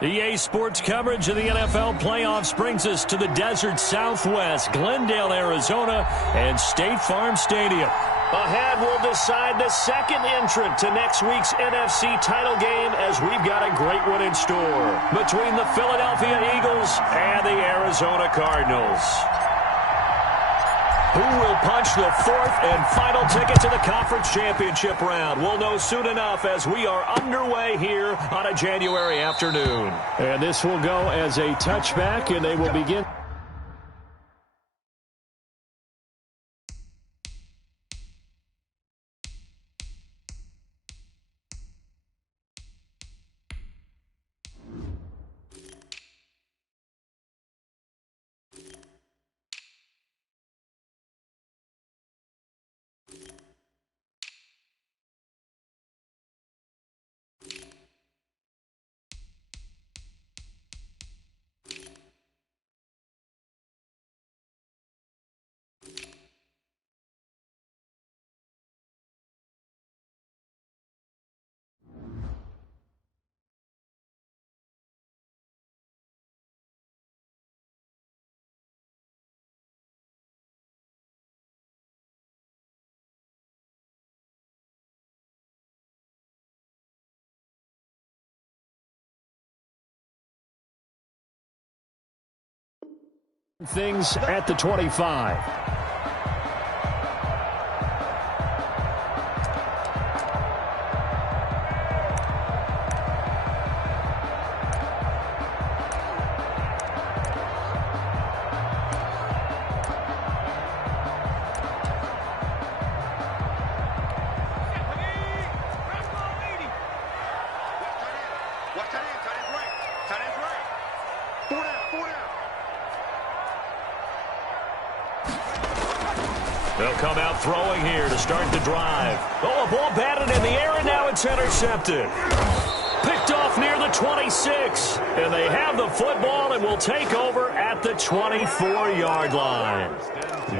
EA Sports coverage of the NFL playoffs brings us to the desert Southwest, Glendale, Arizona, and State Farm Stadium. Ahead, we'll decide the second entrant to next week's NFC title game as we've got a great one in store between the Philadelphia Eagles and the Arizona Cardinals. Who will punch the fourth and final ticket to the conference championship round? We'll know soon enough as we are underway here on a January afternoon. And this will go as a touchback, and they will begin. Things at the 25. They'll come out throwing here to start the drive. Oh, a ball batted in the air, and now it's intercepted. Picked off near the 26. And they have the football and will take over at the 24-yard line.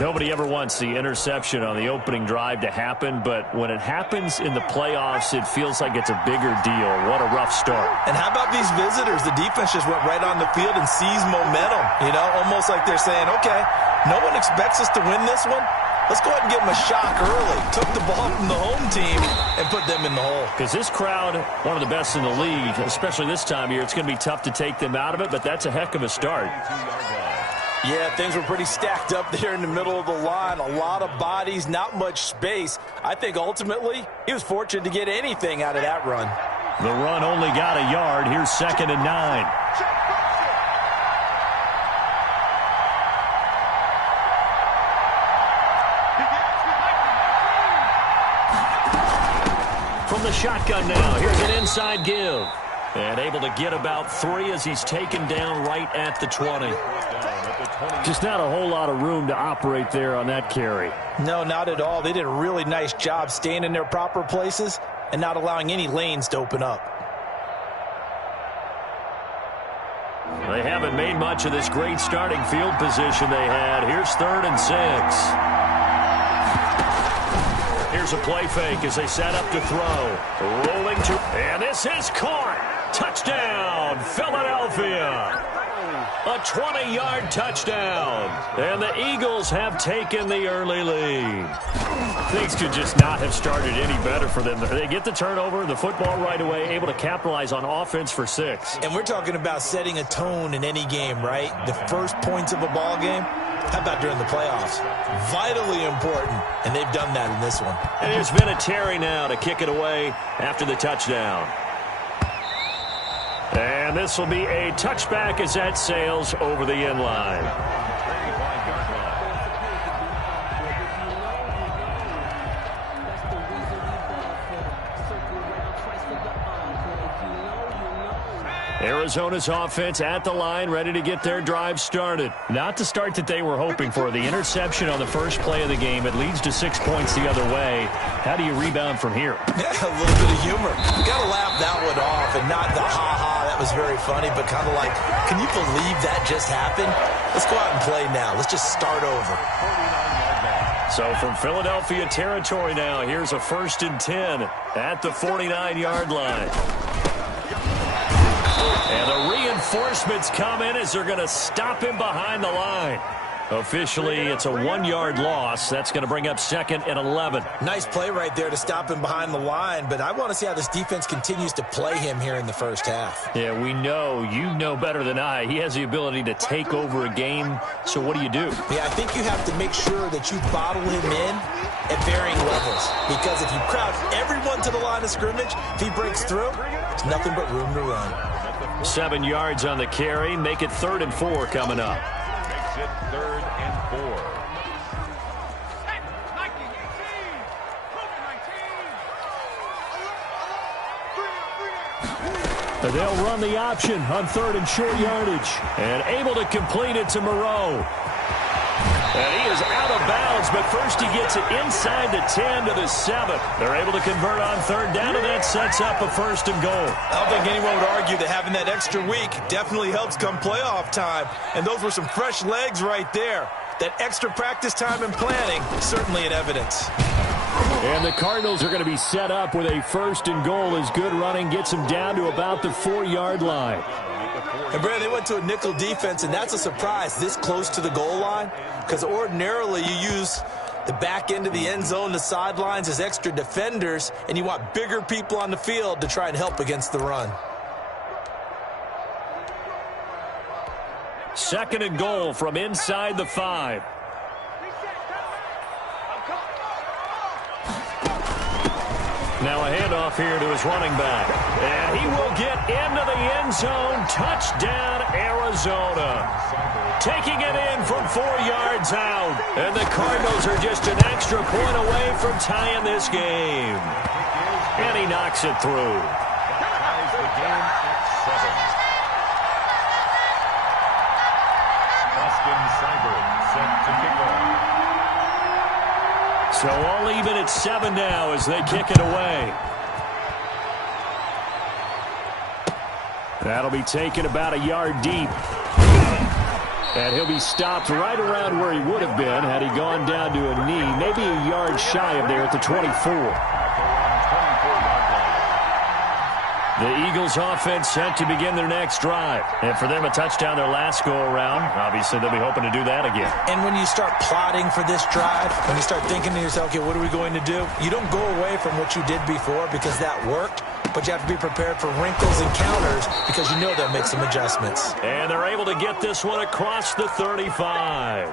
Nobody ever wants the interception on the opening drive to happen, but when it happens in the playoffs, it feels like it's a bigger deal. What a rough start. And how about these visitors? The defense just went right on the field and seized momentum. You know, almost like they're saying, okay, no one expects us to win this one. Let's go ahead and give them a shock early. Took the ball from the home team and put them in the hole. Because this crowd, one of the best in the league, especially this time of year, it's going to be tough to take them out of it, but that's a heck of a start. Yeah, things were pretty stacked up there in the middle of the line. A lot of bodies, not much space. I think ultimately he was fortunate to get anything out of that run. The run only got a yard. Here's 2nd and 9. From the shotgun now, here's an inside give. And able to get about 3 as he's taken down right at the 20. Just not a whole lot of room to operate there on that carry. No, not at all. They did a really nice job staying in their proper places and not allowing any lanes to open up. They haven't made much of this great starting field position they had. Here's 3rd and 6. Here's a play fake as they set up to throw. Rolling to, and this is caught. Touchdown, Philadelphia. A 20-yard touchdown. And the Eagles have taken the early lead. Things could just not have started any better for them. They get the turnover, the football right away, able to capitalize on offense for 6. And we're talking about setting a tone in any game, right? The first points of a ball game. How about during the playoffs? Vitally important, and they've done that in this one. And there's been a Terry now to kick it away after the touchdown. And this will be a touchback as that sails over the end line. Arizona's offense at the line, ready to get their drive started. Not the start that they were hoping for. The interception on the first play of the game. It leads to 6 points the other way. How do you rebound from here? Yeah, a little bit of humor. You got to laugh that one off and not the ha-ha. That was very funny, but kind of like, can you believe that just happened? Let's go out and play now. Let's just start over. So from Philadelphia territory now, here's a 1st and 10 at the 49-yard line. And the reinforcements come in as they're going to stop him behind the line. Officially, it's a 1-yard loss. That's going to bring up 2nd and 11. Nice play right there to stop him behind the line, but I want to see how this defense continues to play him here in the first half. Yeah, we know. You know better than I. He has the ability to take over a game, so what do you do? Yeah, I think you have to make sure that you bottle him in at varying levels, because if you crowd everyone to the line of scrimmage, if he breaks through, there's nothing but room to run. 7 yards on the carry. Make it 3rd and 4 coming up. Makes it 3rd and 4. They'll run the option on 3rd and short yardage. And able to complete it to Moreau. And he is out of bounds, but first he gets it inside the 10 to the 7. They're able to convert on 3rd down, and that sets up a 1st and goal. I don't think anyone would argue that having that extra week definitely helps come playoff time. And those were some fresh legs right there. That extra practice time and planning, certainly in evidence. And the Cardinals are going to be set up with a 1st and goal as good running gets them down to about the 4-yard line. And, Brad, they went to a nickel defense, and that's a surprise this close to the goal line, because ordinarily you use the back end of the end zone, the sidelines as extra defenders, and you want bigger people on the field to try and help against the run. 2nd and goal from inside the 5. Now a handoff here to his running back. And he will get into the end zone. Touchdown, Arizona. Taking it in from 4 yards out. And the Cardinals are just an extra point away from tying this game. And he knocks it through. Ties the game at 7. Austin Seibert set to kick off. So all even at 7 now as they kick it away. That'll be taken about a yard deep. And he'll be stopped right around where he would have been had he gone down to a knee, maybe a yard shy of there at the 24. The Eagles offense set to begin their next drive. And for them, a touchdown their last go-around. Obviously, they'll be hoping to do that again. And when you start plotting for this drive, when you start thinking to yourself, okay, what are we going to do? You don't go away from what you did before because that worked, but you have to be prepared for wrinkles and counters because you know they'll make some adjustments. And they're able to get this one across the 35.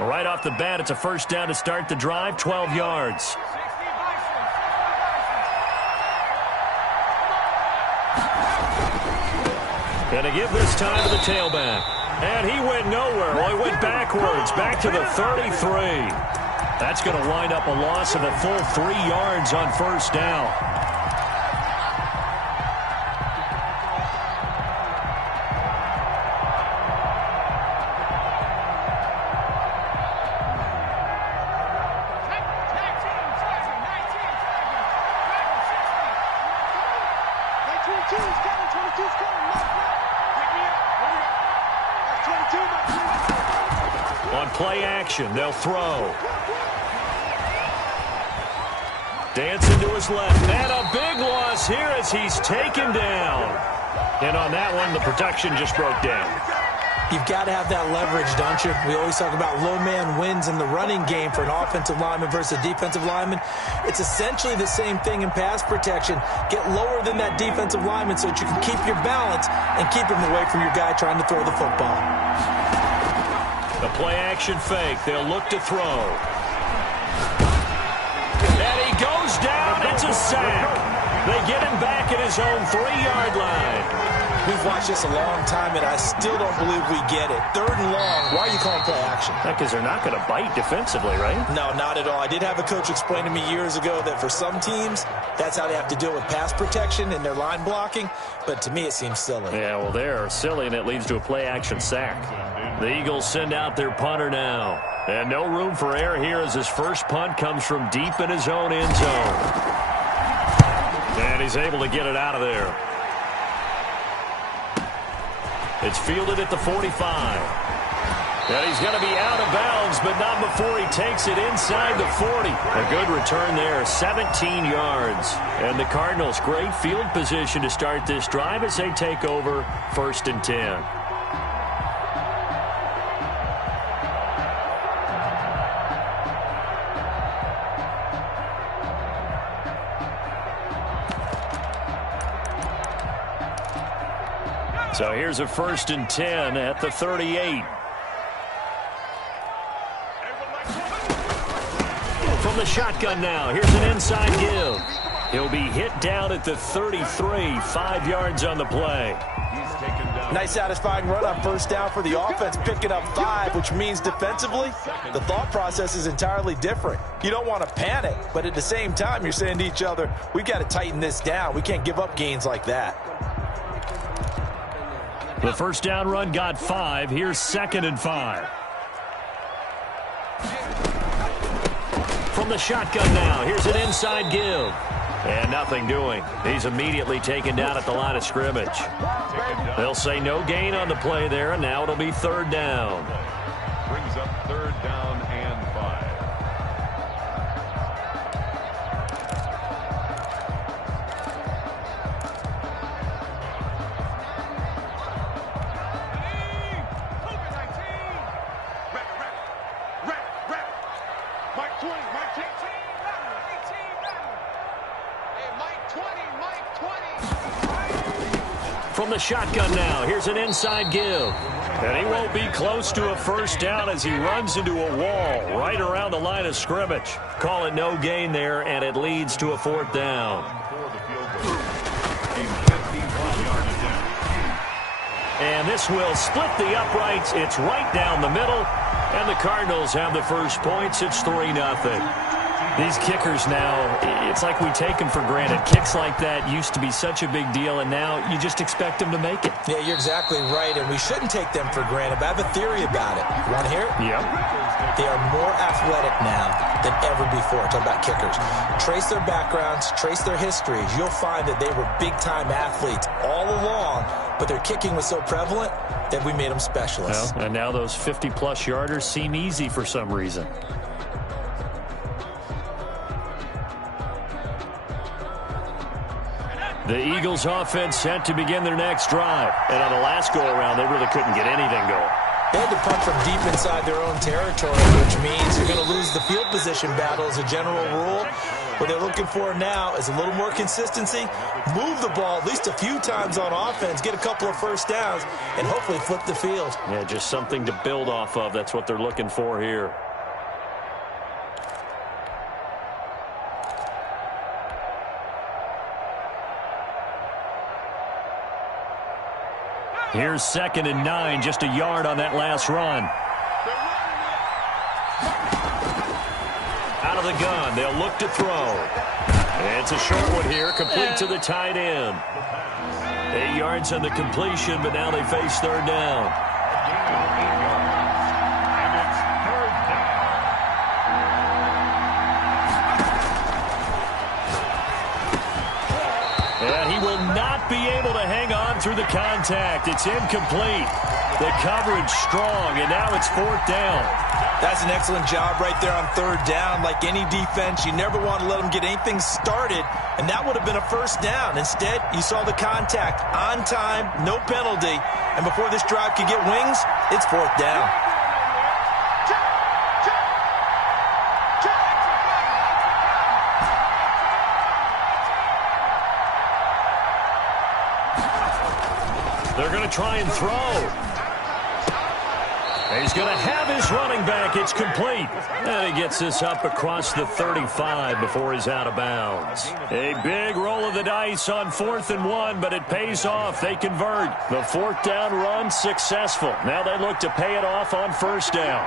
Right off the bat, it's a 1st down to start the drive, 12 yards. And to give this time to the tailback. And he went nowhere. Well, he went backwards, back to the 33. That's going to wind up a loss of a full 3 yards on 1st down. On play action, they'll throw. Dancing to his left. And a big loss here as he's taken down. And on that one, the protection just broke down. You've got to have that leverage, don't you? We always talk about low man wins in the running game for an offensive lineman versus a defensive lineman. It's essentially the same thing in pass protection. Get lower than that defensive lineman so that you can keep your balance and keep him away from your guy trying to throw the football. The play action fake. They'll look to throw. And he goes down. It's a sack. They get him back at his own 3-yard line. We've watched this a long time, and I still don't believe we get it. 3rd and long. Why are you calling play action? Because they're not going to bite defensively, right? No, not at all. I did have a coach explain to me years ago that for some teams, that's how they have to deal with pass protection and their line blocking. But to me, it seems silly. Yeah, well, they're silly, and it leads to a play action sack. The Eagles send out their punter now. And no room for error here as his first punt comes from deep in his own end zone. And he's able to get it out of there. It's fielded at the 45. And he's going to be out of bounds, but not before he takes it inside the 40. A good return there, 17 yards. And the Cardinals, great field position to start this drive as they take over 1st and 10. So here's a 1st and 10 at the 38. From the shotgun now, here's an inside give. He'll be hit down at the 33, 5 yards on the play. He's taken down. Nice satisfying run on 1st down for the offense, picking up 5, which means defensively, the thought process is entirely different. You don't want to panic, but at the same time, you're saying to each other, we've got to tighten this down. We can't give up gains like that. The 1st down run got 5. Here's 2nd and 5. From the shotgun now, here's an inside give. And nothing doing. He's immediately taken down at the line of scrimmage. They'll say no gain on the play there, and now it'll be 3rd down. Brings up 3rd down and 5. From the shotgun now, here's an inside give. And he won't be close to a 1st down as he runs into a wall right around the line of scrimmage. Call it no gain there, and it leads to a 4th down. And this will split the uprights. It's right down the middle. And the Cardinals have the first points. It's 3-0. These kickers now, it's like we take them for granted. Kicks like that used to be such a big deal, and now you just expect them to make it. Yeah, you're exactly right, and we shouldn't take them for granted. But I have a theory about it. You want to hear it? Yep. They are more athletic now than ever before. Talk about kickers. Trace their backgrounds, trace their histories. You'll find that they were big-time athletes all along, but their kicking was so prevalent that we made them specialists. Well, and now those 50-plus yarders seem easy for some reason. The Eagles offense set to begin their next drive. And on the last go-around, they really couldn't get anything going. They had to punt from deep inside their own territory, which means you're going to lose the field position battle as a general rule. What they're looking for now is a little more consistency, move the ball at least a few times on offense, get a couple of 1st downs, and hopefully flip the field. Yeah, just something to build off of. That's what they're looking for here. Here's 2nd and 9, just a yard on that last run. Out of the gun, they'll look to throw. It's a short one here, complete to the tight end. 8 yards on the completion, but now they face 3rd down. And it's 3rd down. And he will not be able to hang on through the contact. It's incomplete. The coverage strong, and now it's 4th down. That's an excellent job right there on 3rd down. Like any defense, you never want to let them get anything started, and that would have been a 1st down. Instead, you saw the contact on time, no penalty, and before this drive could get wings, it's 4th down. They're going to try and throw. He's going to have his running back. It's complete. And he gets this up across the 35 before he's out of bounds. A big roll of the dice on 4th and 1, but it pays off. They convert. The 4th down run successful. Now they look to pay it off on 1st down.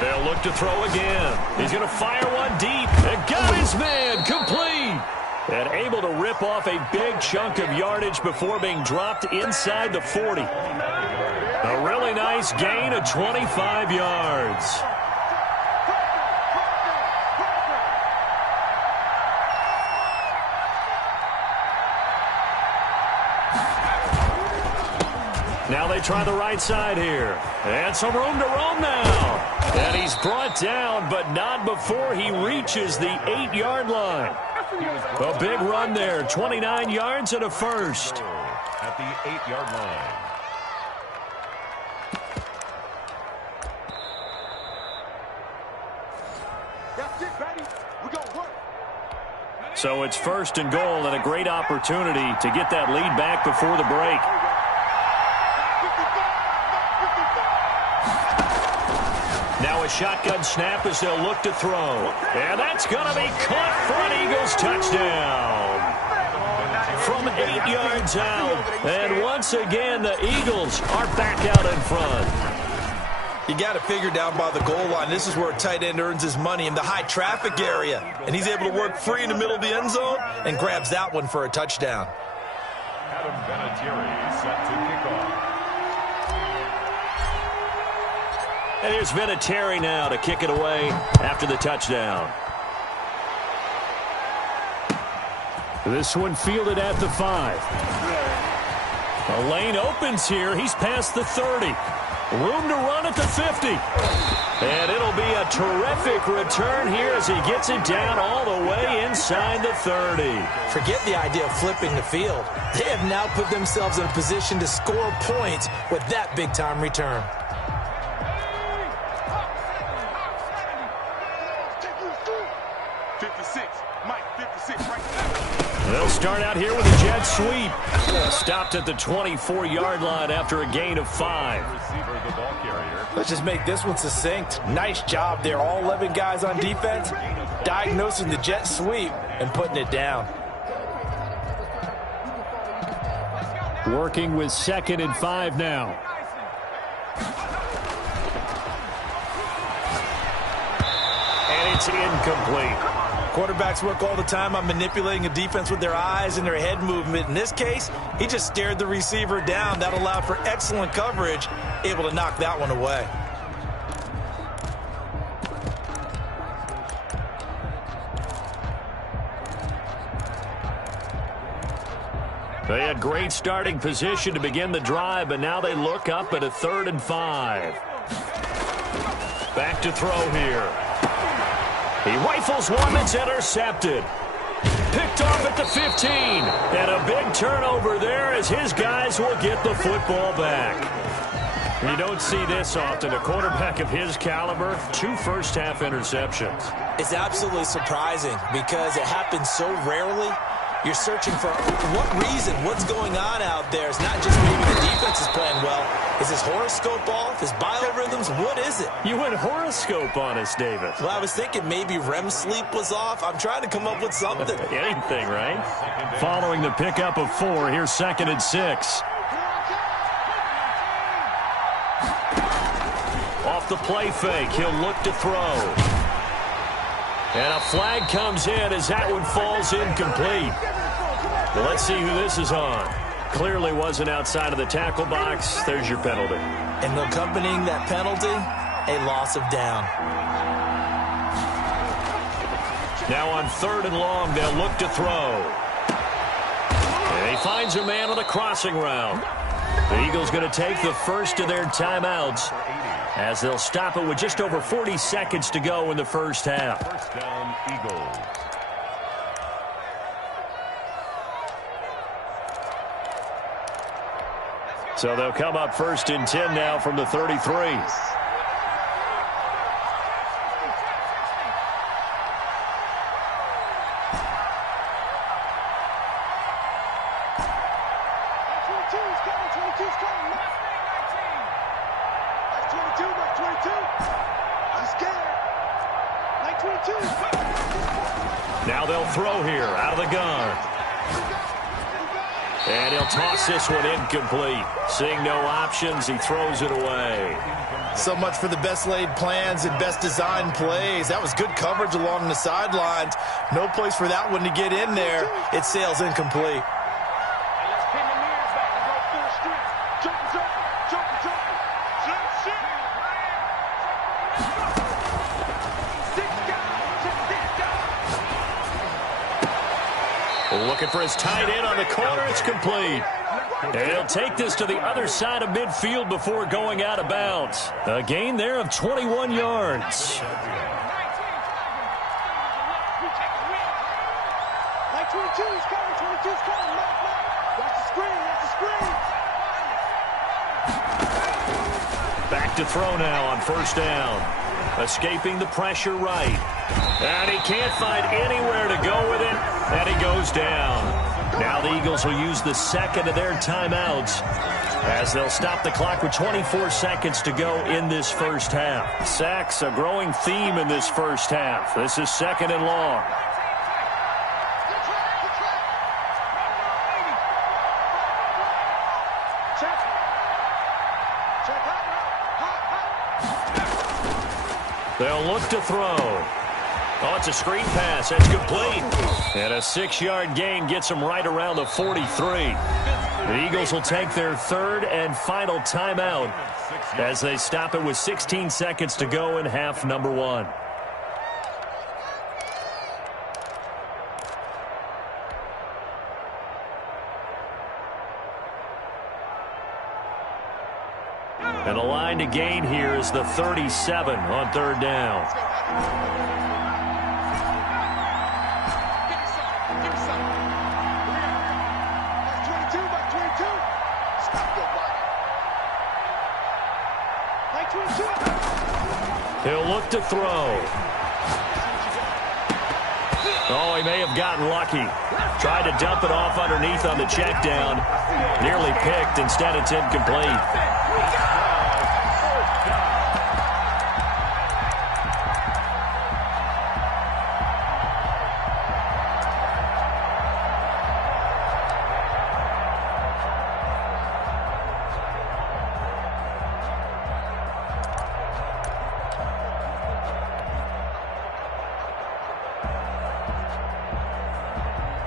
They'll look to throw again. He's going to fire one deep. And got his man. Complete. And able to rip off a big chunk of yardage before being dropped inside the 40. A really nice gain of 25 yards. try the right side here. And some room to roam now. And he's brought down, but not before he reaches the 8-yard line. A big run there, 29 yards and a first. At the 8-yard line. So it's first and goal and a great opportunity to get that lead back before the break. Now a shotgun snap as they'll look to throw. And that's going to be caught for an Eagles touchdown. From 8 yards out. And once again, the Eagles are back out in front. You got to figure down by the goal line. This is where a tight end earns his money in the high traffic area. And he's able to work free in the middle of the end zone and grabs that one for a touchdown. Adam Vinatieri set to kick off. And here's Vinatieri now to kick it away after the touchdown. This one fielded at the 5. The lane opens here. He's past the 30. Room to run at the 50. And it'll be a terrific return here as he gets it down all the way inside the 30. Forget the idea of flipping the field. They have now put themselves in a position to score points with that big-time return. They'll start out here with a jet sweep. Stopped at the 24-yard line after a gain of 5. Receiver, the ball carrier. Let's just make this one succinct. Nice job there. All 11 guys on defense diagnosing the jet sweep and putting it down. Working with 2nd and 5 now. And it's incomplete. Quarterbacks work all the time on manipulating a defense with their eyes and their head movement. In this case, he just stared the receiver down. That allowed for excellent coverage, able to knock that one away. They had great starting position to begin the drive, but now they look up at a 3rd and 5. Back to throw here. He rifles one that's intercepted. Picked off at the 15. And a big turnover there as his guys will get the football back. You don't see this often. A quarterback of his caliber, 2 first-half interceptions. It's absolutely surprising because it happens so rarely. You're searching for what reason, what's going on out there. It's not just maybe the defense is playing well. Is his horoscope off? His biorhythms? What is it? You went horoscope on us, David. Well, I was thinking maybe REM sleep was off. I'm trying to come up with something. Anything, right? Following the pickup of 4, here's 2nd and 6. Off the play fake, he'll look to throw. And a flag comes in as that one falls incomplete. Well, let's see who this is on. Clearly wasn't outside of the tackle box. There's your penalty. And accompanying that penalty, a loss of down. Now on 3rd and long, they'll look to throw. And he finds a man on the crossing route. The Eagles going to take the first of their timeouts as they'll stop it with just over 40 seconds to go in the first half. First down, Eagles. So they'll come up 1st and 10 now from the 33. Now they'll throw here out of the gun. And he'll toss this one incomplete. Seeing no options, he throws it away. So much for the best laid plans and best designed plays. That was good coverage along the sidelines. No place for that one to get in there. It sails incomplete. Looking for his tight end on the corner. It's complete. He'll take this to the other side of midfield before going out of bounds. A gain there of 21 yards. Back to throw now on first down. Escaping the pressure right. And he can't find anywhere to go with it. And he goes down. Now the Eagles will use the second of their timeouts as they'll stop the clock with 24 seconds to go in this first half. Sacks, a growing theme in this first half. This is second and long. They'll look to throw. Oh, it's a screen pass. That's complete. And a 6-yard gain gets them right around the 43. The Eagles will take their third and final timeout as they stop it with 16 seconds to go in half number one. And the line to gain here is the 37 on third down. He'll look to throw. Oh, he may have gotten lucky. Tried to dump it off underneath on the check down. Nearly picked. Instead, it's incomplete.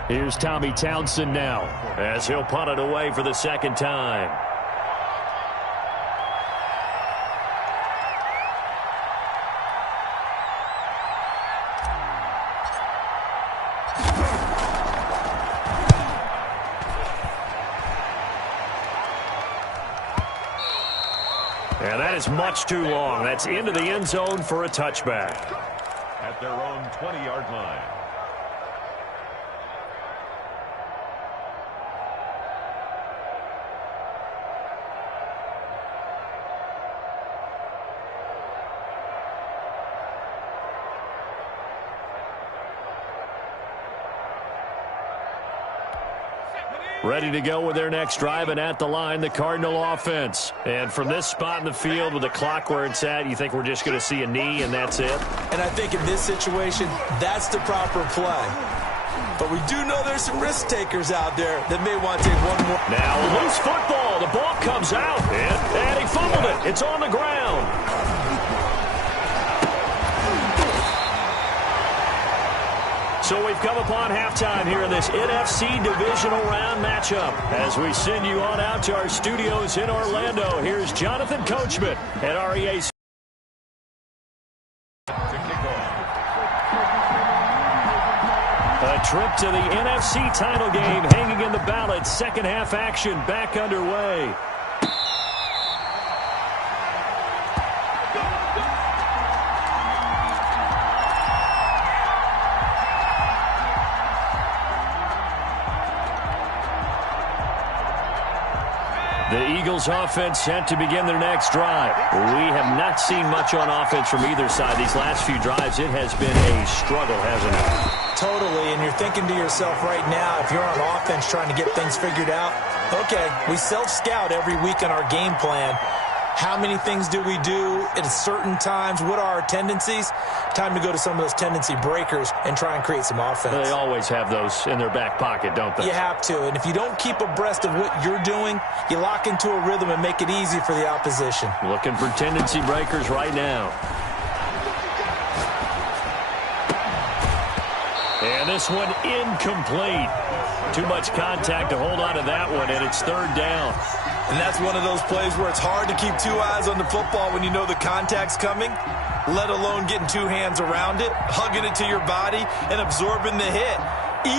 Here's Tommy Townsend now as he'll punt it away for the second time. And that is much too long. That's into the end zone for a touchback. At their own 20-yard line. Ready to go with their next drive, and at the line, the Cardinal offense. And from this spot in the field with the clock where it's at, you think we're just going to see a knee and that's it? And I think in this situation, that's the proper play. But we do know there's some risk takers out there that may want to take one more. Now a loose football. The ball comes out, and he fumbled it. It's on the ground. So we've come upon halftime here in this NFC divisional round matchup. As we send you on out to our studios in Orlando, here's Jonathan Coachman at REA. A trip to the NFC title game hanging in the balance. Second half action back underway. The Eagles offense set to begin their next drive. We have not seen much on offense from either side. These last few drives, it has been a struggle, hasn't it? Totally, and you're thinking to yourself right now, if you're on offense trying to get things figured out, okay, we self-scout every week on our game plan. How many things do we do at certain times? What are our tendencies? Time to go to some of those tendency breakers and try and create some offense. They always have those in their back pocket, don't they? You have to, and if you don't keep abreast of what you're doing, you lock into a rhythm and make it easy for the opposition. Looking for tendency breakers right now. And this one incomplete. Too much contact to hold on to that one, and it's third down. And that's one of those plays where it's hard to keep two eyes on the football when you know the contact's coming, let alone getting two hands around it, hugging it to your body, and absorbing the hit.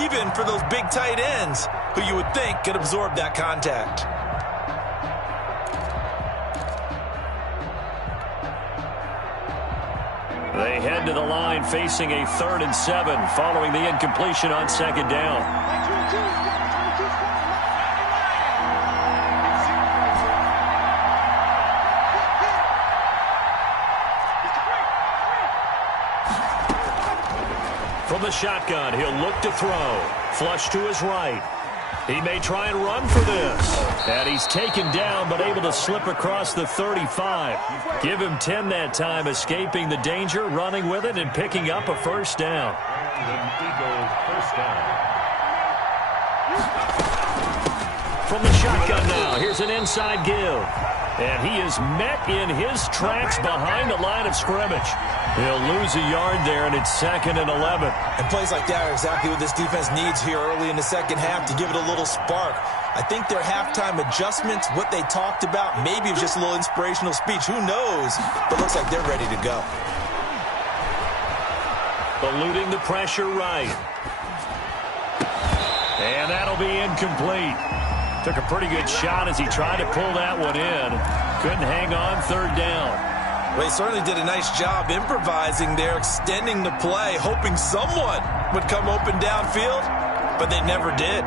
Even for those big tight ends who you would think could absorb that contact. They head to the line facing a 3rd and 7 following the incompletion on 2nd down. From the shotgun, he'll look to throw. Flush to his right. He may try and run for this. And he's taken down, but able to slip across the 35. Give him 10 that time, escaping the danger, running with it, and picking up a 1st down. Eagles first down. From the shotgun now, here's an inside give. And he is met in his tracks behind the line of scrimmage. He'll lose a yard there, and it's 2nd and 11. And plays like that are exactly what this defense needs here early in the second half to give it a little spark. I think their halftime adjustments, what they talked about, maybe it was just a little inspirational speech. Who knows? But looks like they're ready to go. Eluding the pressure right. And that'll be incomplete. Took a pretty good shot as he tried to pull that one in. Couldn't hang on 3rd down. Well, he certainly did a nice job improvising there, extending the play, hoping someone would come open downfield, but they never did.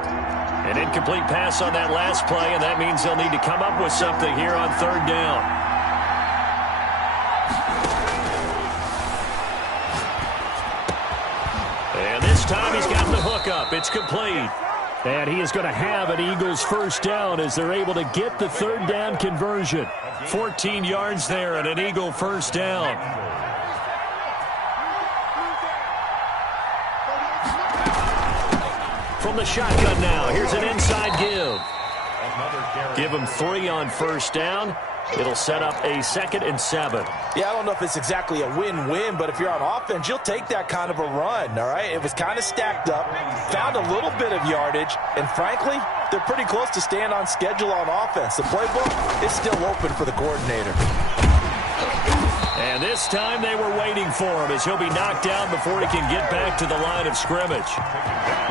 An incomplete pass on that last play, and that means they'll need to come up with something here on 3rd down. And this time he's got the hook up. It's complete. And he is going to have an Eagles 1st down as they're able to get the 3rd down conversion. 14 yards there and an Eagle 1st down. From the shotgun now, here's an inside give. Give him 3 on 1st down. It'll set up a 2nd and 7. Yeah, I don't know if it's exactly a win-win, but if you're on offense, you'll take that kind of a run, all right? It was kind of stacked up, found a little bit of yardage, and frankly, they're pretty close to staying on schedule on offense. The playbook is still open for the coordinator. And this time they were waiting for him as he'll be knocked down before he can get back to the line of scrimmage.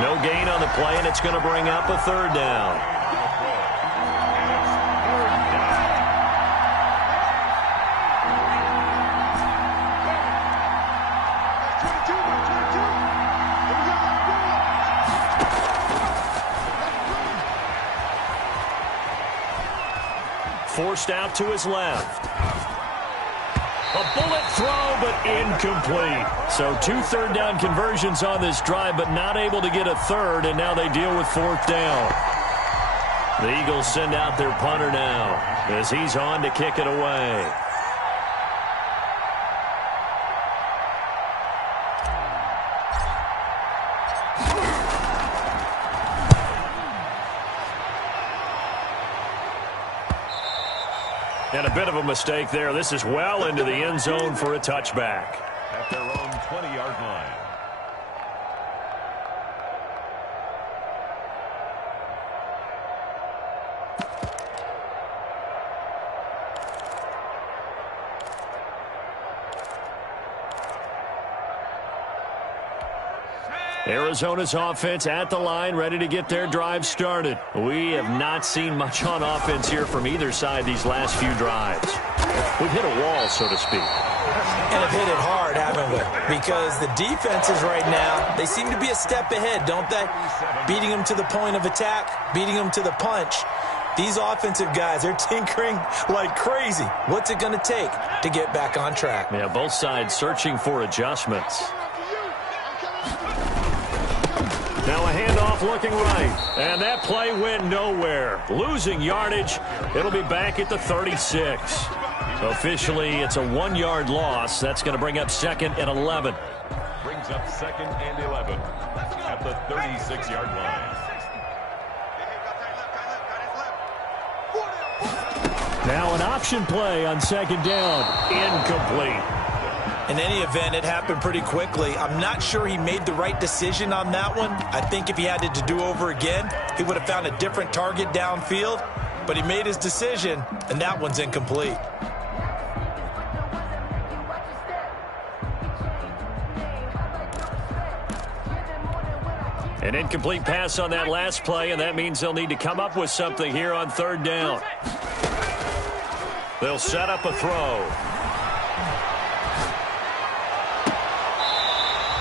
No gain on the play, and it's going to bring up a 3rd down. Forced out to his left. A bullet throw, but incomplete. So 2 3rd down conversions on this drive, but not able to get a 3rd, and now they deal with 4th down. The Eagles send out their punter now as he's on to kick it away. And a bit of a mistake there. This is well into the end zone for a touchback. At their own 20-yard line. Arizona's offense at the line, ready to get their drive started. We have not seen much on offense here from either side these last few drives. We've hit a wall, so to speak. And have hit it hard, haven't we? Because the defenses right now, they seem to be a step ahead, don't they? Beating them to the point of attack, beating them to the punch. These offensive guys, they're tinkering like crazy. What's it going to take to get back on track? Yeah, both sides searching for adjustments. Now a handoff looking right. And that play went nowhere. Losing yardage. It'll be back at the 36. Officially, it's a 1-yard loss. That's going to bring up 2nd and 11. Brings up 2nd and 11 at the 36-yard line. Now an option play on 2nd down. Incomplete. In any event, it happened pretty quickly. I'm not sure he made the right decision on that one. I think if he had it to do over again, he would have found a different target downfield. But he made his decision, and that one's incomplete. An incomplete pass on that last play, and that means they'll need to come up with something here on third down. They'll set up a throw.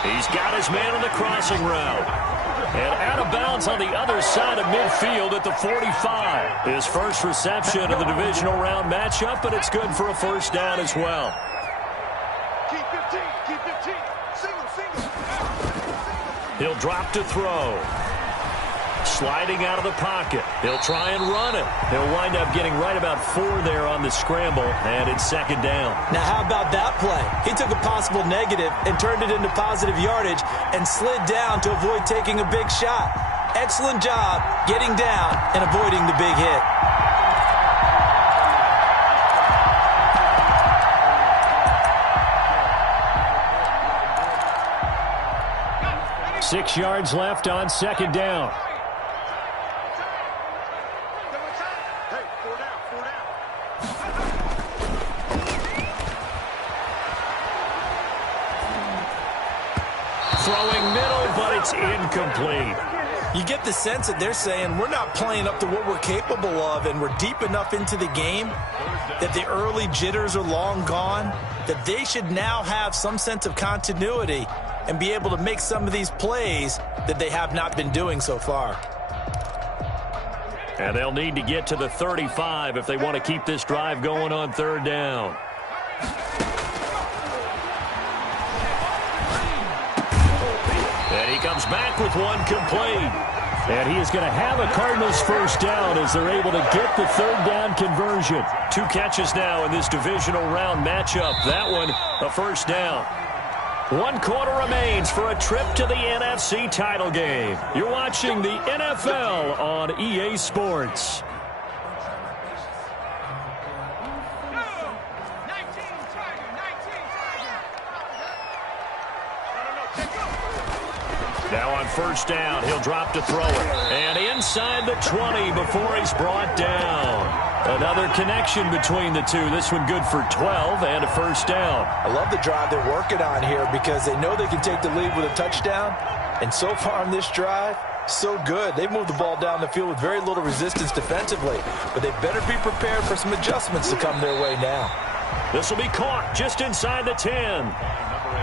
He's got his man on the crossing route. And out of bounds on the other side of midfield at the 45. His first reception of the divisional round matchup, but it's good for a first down as well. Keep 15, keep 15. Single. He'll drop to throw. Sliding out of the pocket. He'll try and run it. He'll wind up getting right about 4 there on the scramble, and it's second down. Now, how about that play? He took a possible negative and turned it into positive yardage and slid down to avoid taking a big shot. Excellent job getting down and avoiding the big hit. 6 yards left on second down. Hey, 4 down. Throwing middle, but it's incomplete. You get the sense that they're saying we're not playing up to what we're capable of, and we're deep enough into the game that the early jitters are long gone, that they should now have some sense of continuity and be able to make some of these plays that they have not been doing so far. And they'll need to get to the 35 if they want to keep this drive going on third down. And he comes back with one complete. And he is going to have a Cardinals first down as they're able to get the third down conversion. 2 catches now in this divisional round matchup. That one, a first down. 1 quarter remains for a trip to the NFC title game. You're watching the NFL on EA Sports. Now on first down, he'll drop to throw it. And inside the 20 before he's brought down. Another connection between the two. This one good for 12 and a first down. I love the drive they're working on here because they know they can take the lead with a touchdown. And so far on this drive, so good. They've moved the ball down the field with very little resistance defensively. But they better be prepared for some adjustments to come their way now. This will be caught just inside the 10.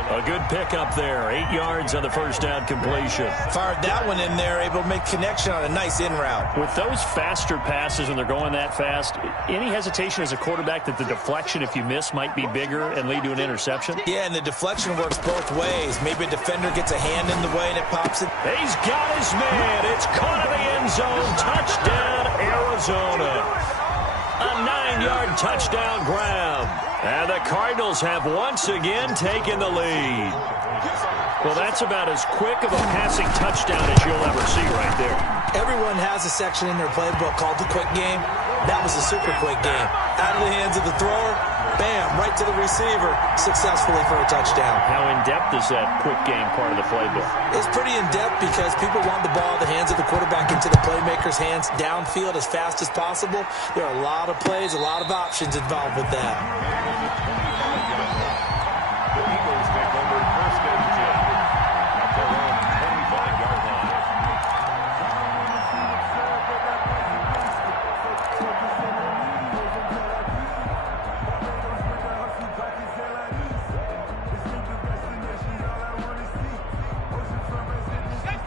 A good pickup there. 8 yards on the first down completion. Fired that one in there, able to make connection on a nice in route. With those faster passes when they're going that fast, any hesitation as a quarterback that the deflection, if you miss, might be bigger and lead to an interception? Yeah, and the deflection works both ways. Maybe a defender gets a hand in the way and it pops it. He's got his man. It's caught in the end zone. Touchdown, Arizona. A 9-yard touchdown grab. And the Cardinals have once again taken the lead. Well, that's about as quick of a passing touchdown as you'll ever see right there. Everyone has a section in their playbook called the quick game. That was a super quick game. Out of the hands of the thrower, bam, right to the receiver, successfully for a touchdown. How in-depth is that quick game part of the playbook? It's pretty in-depth because people want the ball in the hands of the quarterback into the playmaker's hands downfield as fast as possible. There are a lot of plays, a lot of options involved with that. The Eagles take over first and 10 at their own 25-yard line.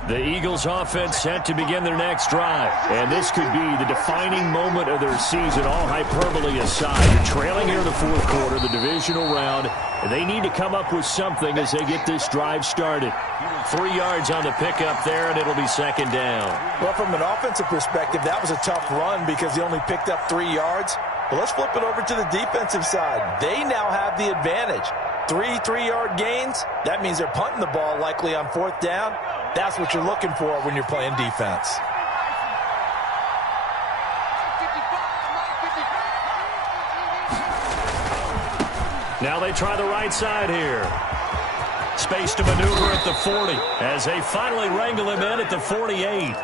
The Eagles offense set to begin their next drive. And this could be the defining moment of their season, all hyperbole aside. They're trailing here in the fourth quarter, the divisional round. And they need to come up with something as they get this drive started. 3 yards on the pickup there, and it'll be second down. Well, from an offensive perspective, that was a tough run because he only picked up 3 yards. But let's flip it over to the defensive side. They now have the advantage. 3 3-yard gains, that means they're punting the ball likely on fourth down. That's what you're looking for when you're playing defense. Now they try the right side here. Space to maneuver at the 40 as they finally wrangle him in at the 48.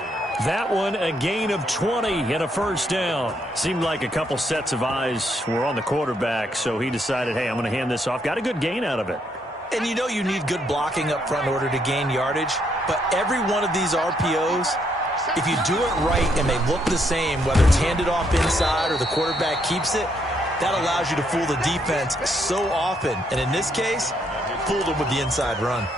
That one, a gain of 20 and a first down. Seemed like a couple sets of eyes were on the quarterback, so he decided, hey, I'm going to hand this off. Got a good gain out of it. And you know you need good blocking up front in order to gain yardage. But every one of these RPOs, if you do it right and they look the same, whether it's handed off inside or the quarterback keeps it, that allows you to fool the defense so often. And in this case, fooled them with the inside run.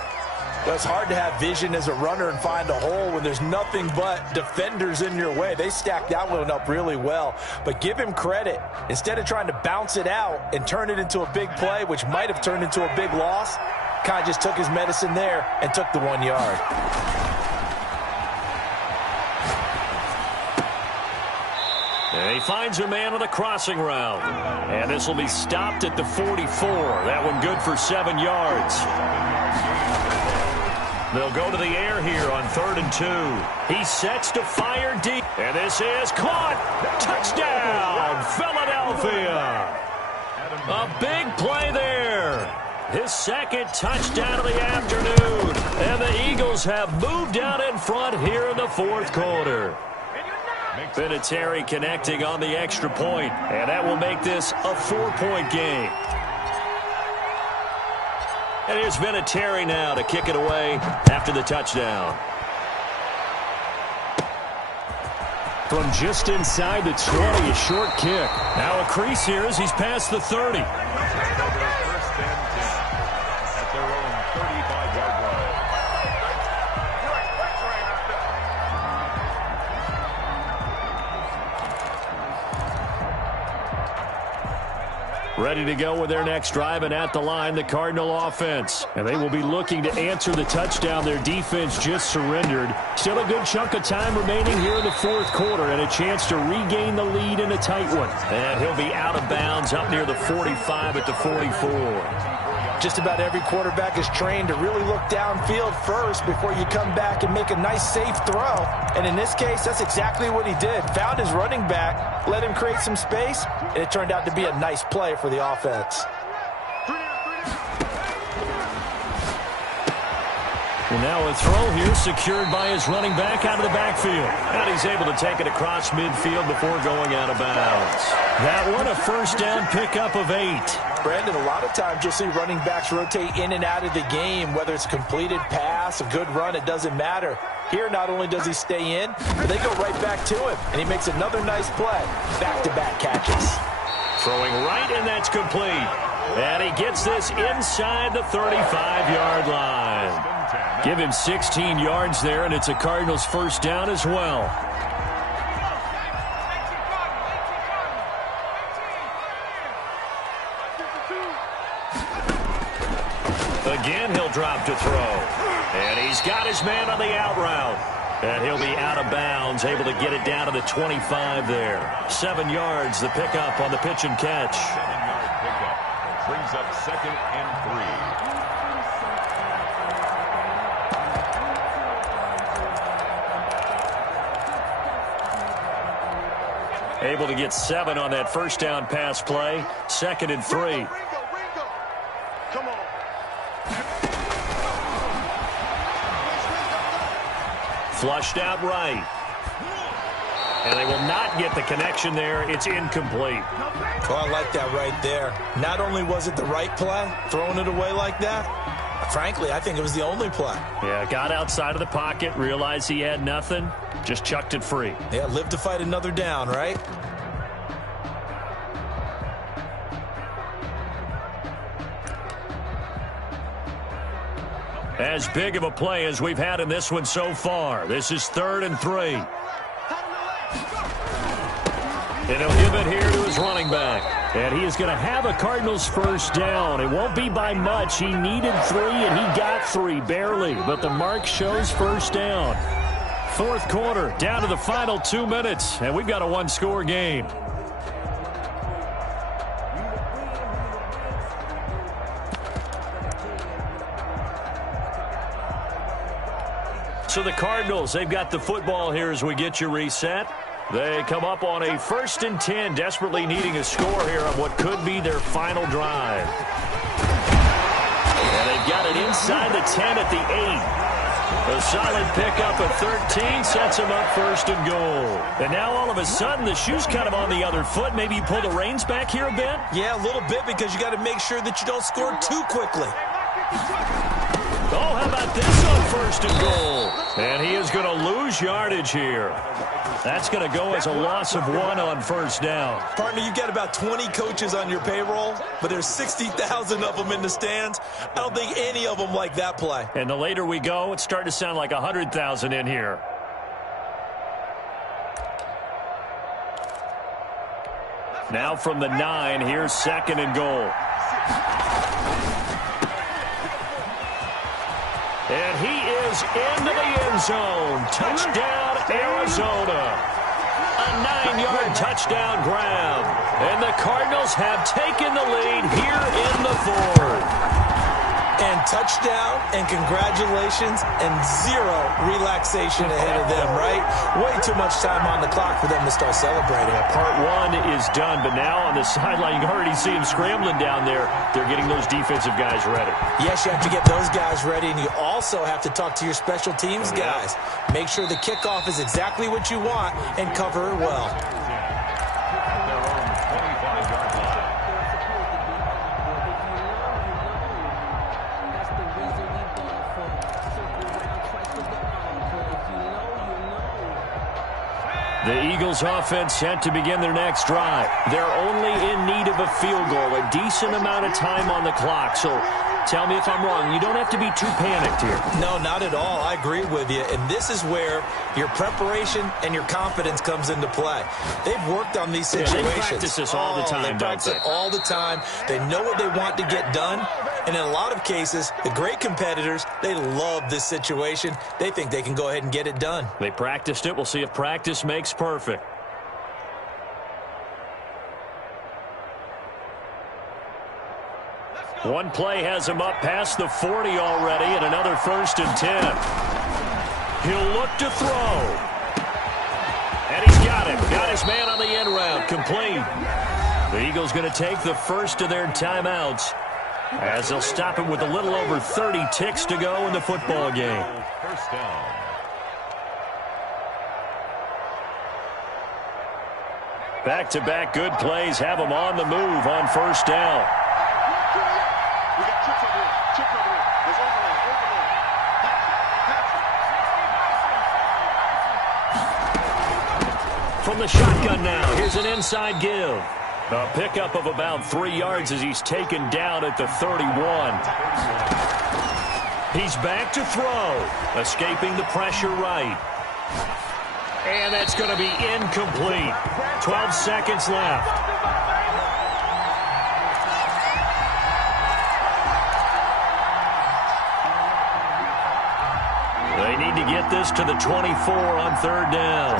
Well, it's hard to have vision as a runner and find a hole when there's nothing but defenders in your way. They stacked that one up really well. But give him credit. Instead of trying to bounce it out and turn it into a big play, which might have turned into a big loss, kind of just took his medicine there and took the 1 yard. And he finds a man on the crossing route. And this will be stopped at the 44. That one good for 7 yards. They'll go to the air here on 3rd and 2. He sets to fire deep. And this is caught. Touchdown, Philadelphia. A big play there. His second touchdown of the afternoon. And the Eagles have moved out in front here in the 4th quarter. Vinatieri connecting on the extra point, and that will make this a 4-point game. And here's Vinatieri now to kick it away after the touchdown. From just inside the 20, a short kick. Now a crease here as he's past the 30. Ready to go with their next drive, and at the line, the Cardinal offense. And they will be looking to answer the touchdown their defense just surrendered. Still a good chunk of time remaining here in the 4th quarter, and a chance to regain the lead in a tight one. And he'll be out of bounds up near the 45 at the 44. Just about every quarterback is trained to really look downfield first before you come back and make a nice, safe throw. And in this case, that's exactly what he did. Found his running back, let him create some space, and it turned out to be a nice play for the offense. Well, now a throw here secured by his running back out of the backfield. And he's able to take it across midfield before going out of bounds. That one, a first down pickup of 8. Brandon, a lot of times you'll see running backs rotate in and out of the game, whether it's completed pass, a good run, it doesn't matter. Here, not only does he stay in, but they go right back to him, and he makes another nice play. Back-to-back catches. Throwing right, and that's complete. And he gets this inside the 35-yard line. Give him 16 yards there, and it's a Cardinals first down as well. Again, he'll drop to throw. And he's got his man on the out route. And he'll be out of bounds, able to get it down to the 25 there. 7 yards, the pickup on the pitch and catch. 7-yard pickup. Brings up 2nd and 3. Able to get 7 on that first down pass play. 2nd and 3. Ringo. Come on. Flushed out right. And they will not get the connection there. It's incomplete. Oh, I like that right there. Not only was it the right play, throwing it away like that, frankly, I think it was the only play. Yeah, got outside of the pocket, realized he had nothing, just chucked it free. Yeah, live to fight another down, right? As big of a play as we've had in this one so far. This is 3rd and 3. And he'll give it here to his running back. And he is going to have a Cardinals first down. It won't be by much. He needed 3, and he got 3, barely. But the mark shows first down. 4th quarter, down to the final 2 minutes. And we've got a one-score game. So the Cardinals, they've got the football here as we get you reset. They come up on a 1st and 10, desperately needing a score here on what could be their final drive. And they've got it inside the 10 at the 8. A solid pickup of 13 sets them up 1st and goal. And now all of a sudden the shoe's kind of on the other foot. Maybe you pull the reins back here a bit? Yeah, a little bit, because you got to make sure that you don't score too quickly. Oh, how about this on first and goal. And he is going to lose yardage here. That's going to go as a loss of 1 on first down. Partner, you got about 20 coaches on your payroll, but there's 60,000 of them in the stands. I don't think any of them like that play. And the later we go, it's starting to sound like 100,000 in here. Now from the 9, here's second and goal. And he is into the end zone. Touchdown, Arizona. A 9-yard touchdown grab. And the Cardinals have taken the lead here in the fourth. And touchdown, and congratulations, and zero relaxation ahead of them, right? Way too much time on the clock for them to start celebrating. Part 1 is done, but now on the sideline, you can already see them scrambling down there. They're getting those defensive guys ready. Yes, you have to get those guys ready, and you also have to talk to your special teams guys. Make sure the kickoff is exactly what you want and cover it well. Their own 25-yard line. The Eagles offense set to begin their next drive. They're only in need of a field goal, a decent amount of time on the clock. So tell me if I'm wrong. You don't have to be too panicked here. No, not at all. I agree with you. And this is where your preparation and your confidence comes into play. They've worked on these situations. They practice this all the time, They practice it all the time. They know what they want to get done. And in a lot of cases, the great competitors, they love this situation. They think they can go ahead and get it done. They practiced it. We'll see if practice makes perfect. One play has him up past the 40 already, and another first and 10. He'll look to throw. And he's got it. Got his man on the end route. Complete. The Eagles going to take the first of their timeouts as they'll stop it with a little over 30 ticks to go in the football game. First down. Back-to-back good plays have them on the move on first down. We got trips over here. Chip over here. There's overlay. From the shotgun now, here's an inside give. A pickup of about 3 yards as he's taken down at the 31. He's back to throw, escaping the pressure right. And that's going to be incomplete. 12 seconds left. They need to get this to the 24 on third down.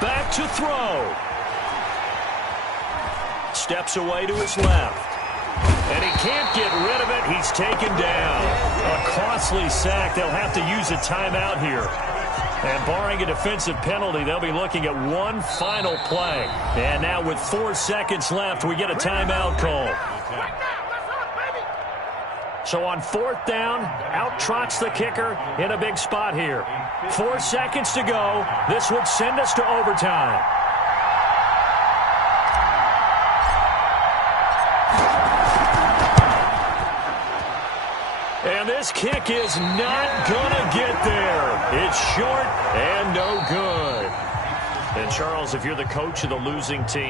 Back to throw. Steps away to his left. And he can't get rid of it. He's taken down. A costly sack. They'll have to use a timeout here. And barring a defensive penalty, they'll be looking at one final play. And now with 4 seconds left, we get a timeout call. So on fourth down, out trots the kicker in a big spot here. 4 seconds to go. This would send us to overtime. And this kick is not gonna get there. It's short and no good. And Charles, if you're the coach of the losing team,